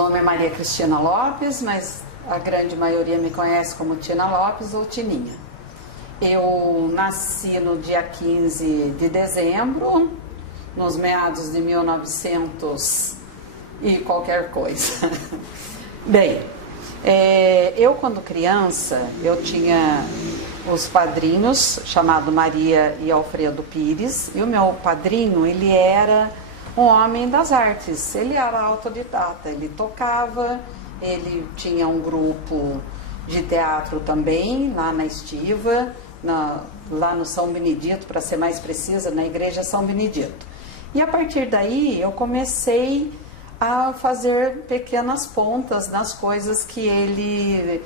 nome é Maria Cristina Lopes, mas a grande maioria me conhece como Tina Lopes ou Tininha. Eu nasci no dia 15 de dezembro, nos meados de 1900 e qualquer coisa. Bem, eu quando criança, eu tinha os padrinhos, chamado Maria e Alfredo Pires, e o meu padrinho, ele era um homem das artes, ele era autodidata, ele tocava, ele tinha um grupo de teatro também, lá na Estiva, lá no São Benedito, para ser mais precisa, na igreja São Benedito. E a partir daí eu comecei a fazer pequenas pontas nas coisas que ele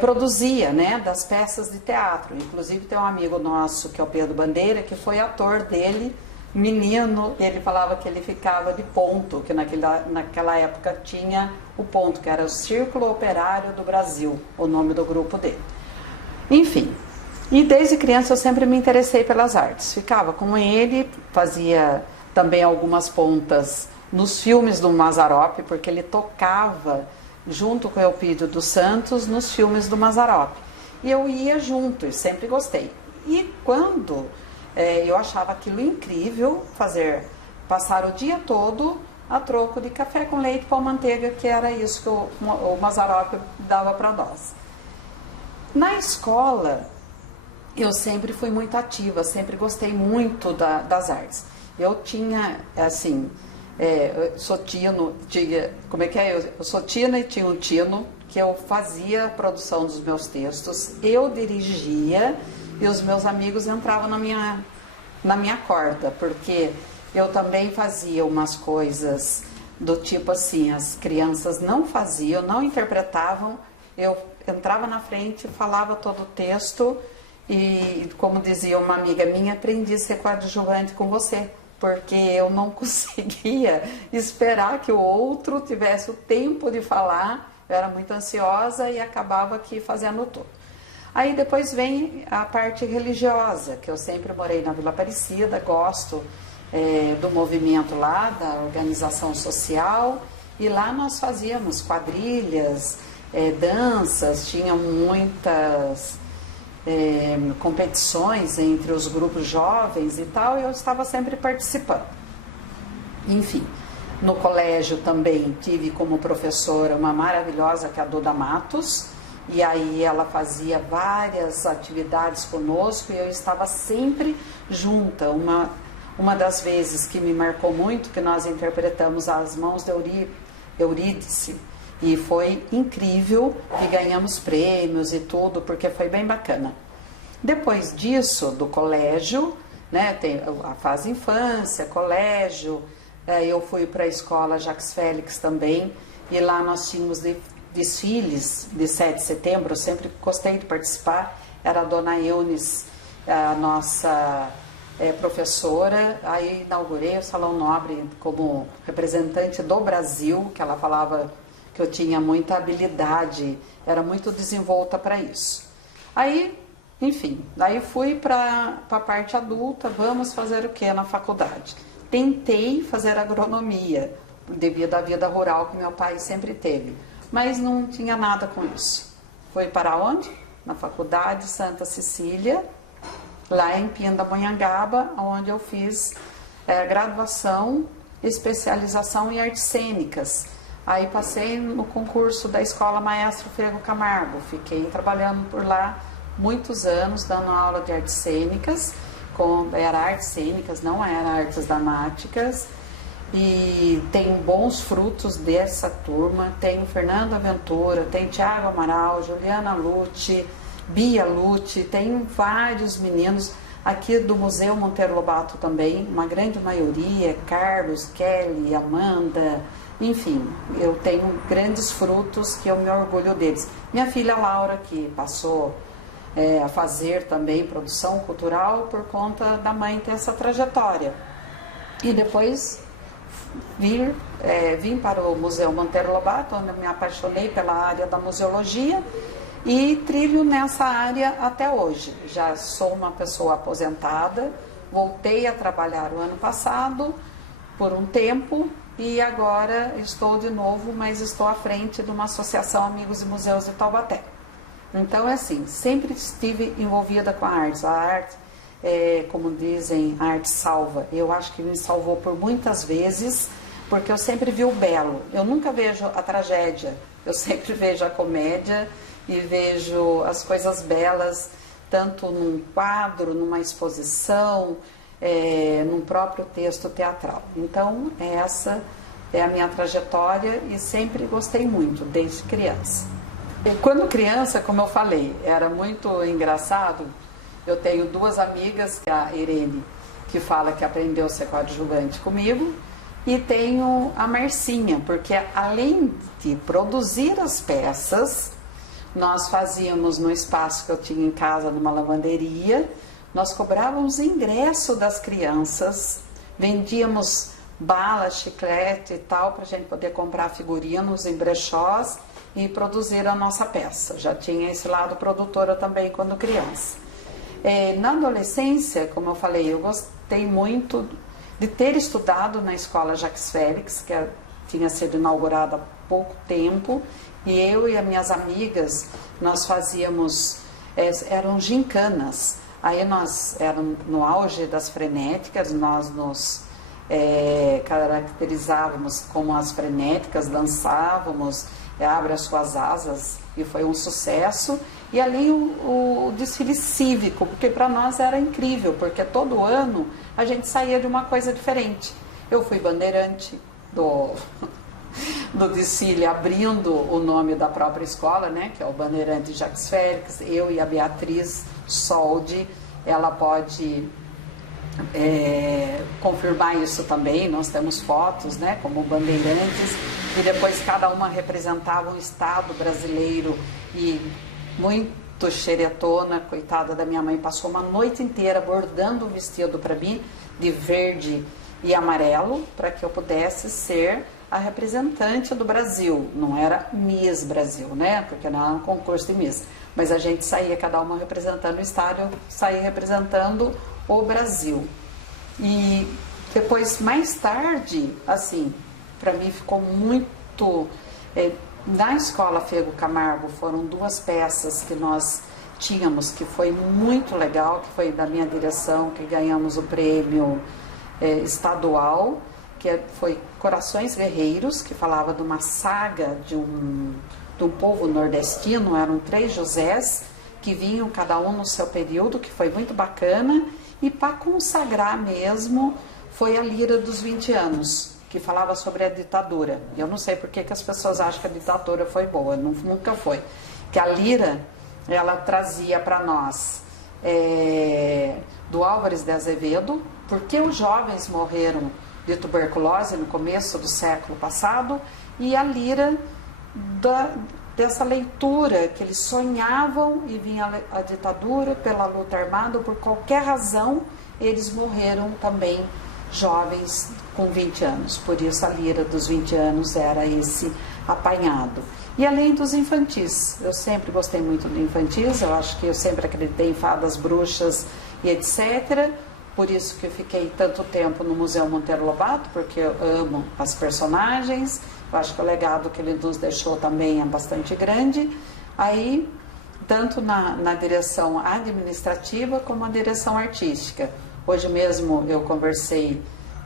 produzia, né, das peças de teatro. Inclusive tem um amigo nosso, que é o Pedro Bandeira, que foi ator dele, menino, ele falava que ele ficava de ponto, que naquela época tinha o ponto, que era o Círculo Operário do Brasil, o nome do grupo dele. Enfim, e desde criança eu sempre me interessei pelas artes. Ficava com ele, fazia também algumas pontas nos filmes do Mazzaropi, porque ele tocava junto com o Eupídio dos Santos nos filmes do Mazzaropi. E eu ia junto, e sempre gostei. E quando eu achava aquilo incrível, passar o dia todo a troco de café com leite, pão, manteiga, que era isso que o Mazzaropi dava para nós. Na escola, eu sempre fui muito ativa, sempre gostei muito das artes. Eu tinha, assim, sou tino, eu sou tina e tinha um tino, que eu fazia a produção dos meus textos, eu dirigia e os meus amigos entravam na minha corda, porque eu também fazia umas coisas do tipo assim, as crianças não faziam, não interpretavam, eu entrava na frente, falava todo o texto e, como dizia uma amiga minha, aprendi a ser coadjuvante com você, porque eu não conseguia esperar que o outro tivesse o tempo de falar, eu era muito ansiosa e acabava aqui fazendo tudo. Aí depois vem a parte religiosa, que eu sempre morei na Vila Aparecida, gosto do movimento lá, da organização social, e lá nós fazíamos quadrilhas, danças, tinha muitas competições entre os grupos jovens e tal, e eu estava sempre participando. Enfim, no colégio também tive como professora uma maravilhosa, que é a Duda Matos, e aí ela fazia várias atividades conosco e eu estava sempre junta. Uma das vezes que me marcou muito, que nós interpretamos As Mãos de Eurídice, e foi incrível, e ganhamos prêmios e tudo, porque foi bem bacana. Depois disso, do colégio, né, tem a fase infância, colégio, eu fui para a escola Jacques Félix também, e lá nós tínhamos desfiles de 7 de setembro, eu sempre gostei de participar, era a dona Eunice, a nossa professora, aí inaugurei o Salão Nobre como representante do Brasil, que ela falava que eu tinha muita habilidade, era muito desenvolta para isso. Aí, enfim, daí fui para a parte adulta, vamos fazer o que na faculdade? Tentei fazer agronomia, devido à vida rural que meu pai sempre teve, mas não tinha nada com isso. Fui para onde? Na Faculdade Santa Cecília, lá em Pindamonhangaba, onde eu fiz graduação, especialização em artes cênicas. Aí passei no concurso da Escola Maestro Frego Camargo, fiquei trabalhando por lá muitos anos, dando aula de artes cênicas, era artes cênicas, não era artes dramáticas, e tem bons frutos dessa turma, tem Fernando Aventura, tem Tiago Amaral, Juliana Lute, Bia Lute, tem vários meninos aqui do Museu Monteiro Lobato também, uma grande maioria, Carlos, Kelly, Amanda, enfim, eu tenho grandes frutos que eu me orgulho deles. Minha filha Laura, que passou a fazer também produção cultural por conta da mãe ter essa trajetória. E depois vim para o Museu Monteiro Lobato, onde eu me apaixonei pela área da museologia e trilho nessa área até hoje. Já sou uma pessoa aposentada, voltei a trabalhar o ano passado por um tempo, e agora estou de novo, mas estou à frente de uma associação Amigos e Museus de Taubaté. Então, é assim, sempre estive envolvida com a arte. A arte, como dizem, a arte salva. Eu acho que me salvou por muitas vezes, porque eu sempre vi o belo. Eu nunca vejo a tragédia, eu sempre vejo a comédia e vejo as coisas belas, tanto num quadro, numa exposição, num próprio texto teatral. Então, essa é a minha trajetória e sempre gostei muito, desde criança. E quando criança, como eu falei, era muito engraçado. Eu tenho duas amigas, que é a Irene, que fala que aprendeu a ser coadjuvante comigo, e tenho a Marcinha, porque além de produzir as peças, nós fazíamos no espaço que eu tinha em casa, numa lavanderia, nós cobrávamos ingresso das crianças, vendíamos bala, chiclete e tal, para a gente poder comprar figurinos em brechós e produzir a nossa peça. Já tinha esse lado produtora também quando criança. Na adolescência, como eu falei, eu gostei muito de ter estudado na escola Jacques Félix, que tinha sido inaugurada há pouco tempo, e eu e as minhas amigas, nós fazíamos, eram gincanas. Aí nós, no auge das frenéticas, nós nos caracterizávamos como as frenéticas, dançávamos, abre as suas asas, e foi um sucesso. E ali o desfile cívico, porque para nós era incrível, porque todo ano a gente saía de uma coisa diferente. Eu fui bandeirante do desfile, abrindo o nome da própria escola, né, que é o Bandeirante Jacques Félix. Eu e a Beatriz Soldi, ela pode confirmar isso também. Nós temos fotos, né, como bandeirantes, e depois cada uma representava um estado brasileiro, e muito xeretona, coitada da minha mãe, passou uma noite inteira bordando o vestido para mim de verde e amarelo, para que eu pudesse ser a representante do Brasil. Não era Miss Brasil, né, porque não era um concurso de Miss, mas a gente saía cada uma representando o estado, eu saía representando o Brasil. E depois, mais tarde, assim, para mim ficou muito... na escola Fego Camargo foram duas peças que nós tínhamos, que foi muito legal, que foi da minha direção, que ganhamos o prêmio estadual, que foi Corações Guerreiros, que falava de uma saga de um povo nordestino. Eram 3 Josés que vinham cada um no seu período, que foi muito bacana. E para consagrar mesmo foi a Lira dos 20 anos, que falava sobre a ditadura. Eu não sei por que as pessoas acham que a ditadura foi boa, nunca foi. Que a Lira, ela trazia para nós do Álvares de Azevedo, porque os jovens morreram de tuberculose no começo do século passado, e a Lira dessa leitura, que eles sonhavam e vinha a ditadura pela luta armada, por qualquer razão, eles morreram também jovens com 20 anos. Por isso a Lira dos 20 anos era esse apanhado. E além dos infantis, eu sempre gostei muito de infantis, eu acho que eu sempre acreditei em fadas, bruxas e etc. Por isso que eu fiquei tanto tempo no Museu Monteiro Lobato, porque eu amo as personagens. Eu acho que o legado que ele nos deixou também é bastante grande. Aí, tanto na direção administrativa como na direção artística. Hoje mesmo eu conversei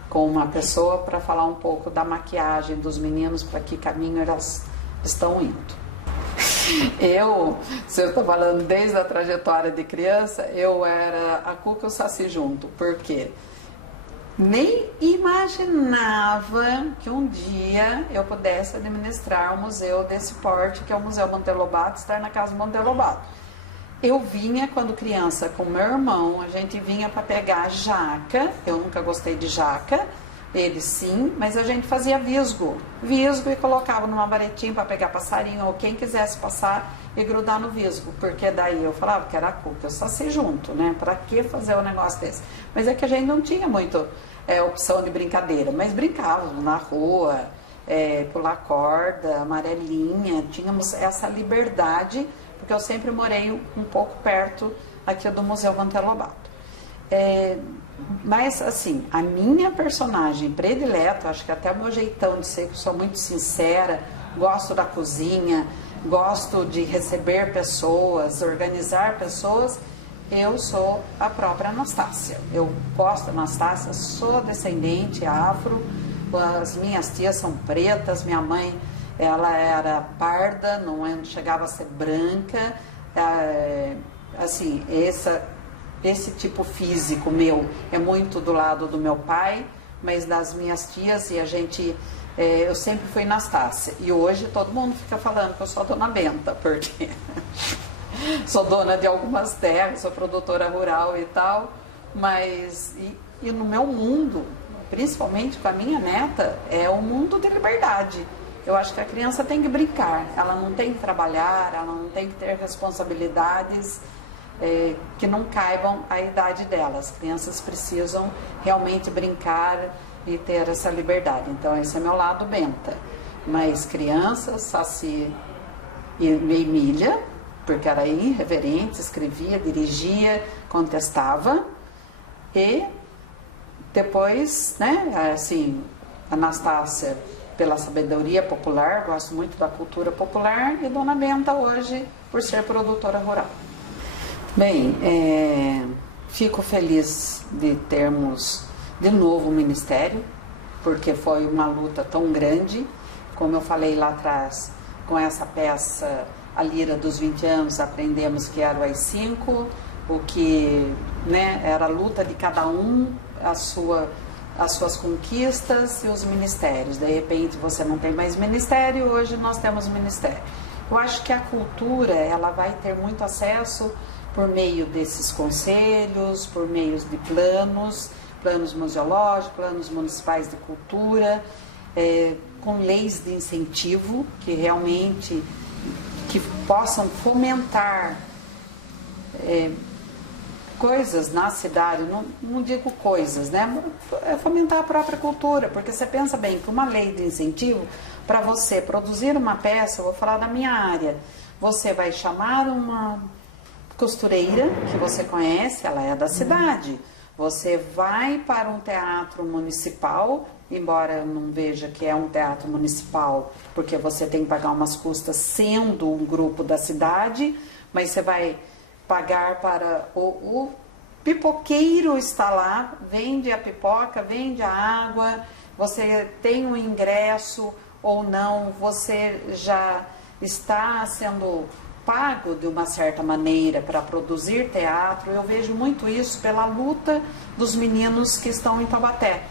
com uma pessoa para falar um pouco da maquiagem dos meninos, para que caminho elas estão indo. Se eu estou falando desde a trajetória de criança, eu era a Cuca e o Saci junto, porque nem imaginava que um dia eu pudesse administrar um museu desse porte, que é o Museu Monteiro Lobato, estar na Casa Monteiro Lobato. Eu vinha quando criança com meu irmão, a gente vinha para pegar jaca. Eu nunca gostei de jaca, ele sim, mas a gente fazia visgo e colocava numa varetinha para pegar passarinho, ou quem quisesse passar e grudar no visgo, porque daí eu falava que era a Cuca, eu só sei junto, né, para que fazer um negócio desse? Mas é que a gente não tinha muito opção de brincadeira, mas brincávamos na rua, pular corda, amarelinha, tínhamos essa liberdade, porque eu sempre morei um pouco perto aqui do Museu Monteiro Lobato. Mas assim, a minha personagem predileta, acho que até o meu jeitão de ser, que sou muito sincera, gosto da cozinha, gosto de receber pessoas, organizar pessoas, eu sou a própria Anastácia. Eu gosto da Anastácia, sou descendente afro, as minhas tias são pretas, minha mãe, ela era parda, não chegava a ser branca, assim, esse tipo físico meu é muito do lado do meu pai, mas das minhas tias, e eu sempre fui Anastácia. E hoje todo mundo fica falando que eu sou a dona Benta, porque sou dona de algumas terras, sou produtora rural e tal, mas e no meu mundo, principalmente com a minha neta, é um mundo de liberdade. Eu acho que a criança tem que brincar, ela não tem que trabalhar, ela não tem que ter responsabilidades que não caibam à idade dela. As crianças precisam realmente brincar e ter essa liberdade. Então esse é meu lado Benta. Mas crianças, Saci e Emília, porque era irreverente, escrevia, dirigia, contestava, e depois, né, assim, Anastácia pela sabedoria popular, gosto muito da cultura popular, e Dona Benta hoje por ser produtora rural. Bem, fico feliz de termos de novo o Ministério, porque foi uma luta tão grande, como eu falei lá atrás, com essa peça, A Lira dos 20 anos, aprendemos que era o AI-5, o que, né, era a luta de cada um, as suas conquistas e os ministérios. De repente você não tem mais ministério, hoje nós temos ministério. Eu acho que a cultura, ela vai ter muito acesso por meio desses conselhos, por meio de planos museológicos, planos municipais de cultura, com leis de incentivo que realmente possam fomentar coisas na cidade, não digo coisas, né? Fomentar a própria cultura, porque você pensa bem que uma lei de incentivo, para você produzir uma peça, eu vou falar da minha área, você vai chamar uma costureira que você conhece, ela é da cidade, você vai para um teatro municipal, embora eu não veja que é um teatro municipal, porque você tem que pagar umas custas sendo um grupo da cidade, mas você vai pagar para o pipoqueiro está lá, vende a pipoca, vende a água, você tem um ingresso ou não, você já está sendo pago de uma certa maneira para produzir teatro. Eu vejo muito isso pela luta dos meninos que estão em Taubaté,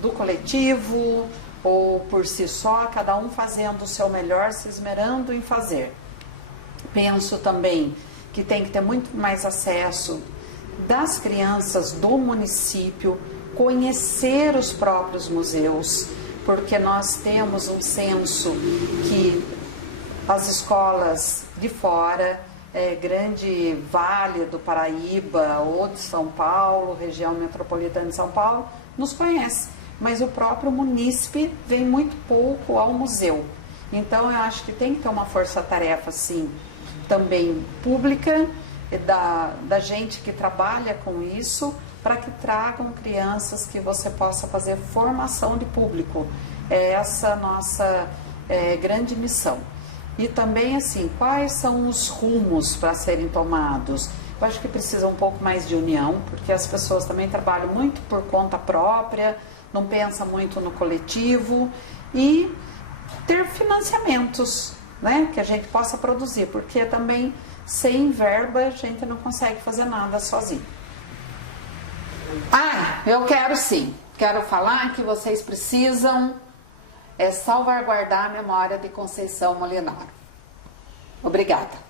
do coletivo ou por si só, cada um fazendo o seu melhor, se esmerando em fazer. Penso também que tem que ter muito mais acesso das crianças do município, conhecer os próprios museus, porque nós temos um senso que as escolas de fora, Grande Vale do Paraíba ou de São Paulo, região metropolitana de São Paulo, nos conhece, mas o próprio munícipe vem muito pouco ao museu. Então eu acho que tem que ter uma força-tarefa, sim, também pública, da gente que trabalha com isso, para que tragam crianças que você possa fazer formação de público. É essa nossa grande missão. E também, assim, quais são os rumos para serem tomados? Eu acho que precisa um pouco mais de união, porque as pessoas também trabalham muito por conta própria, não pensam muito no coletivo, e ter financiamentos, né, que a gente possa produzir, porque também sem verba a gente não consegue fazer nada sozinho. Eu quero sim, quero falar que vocês precisam salvaguardar a memória de Conceição Molinaro. Obrigada.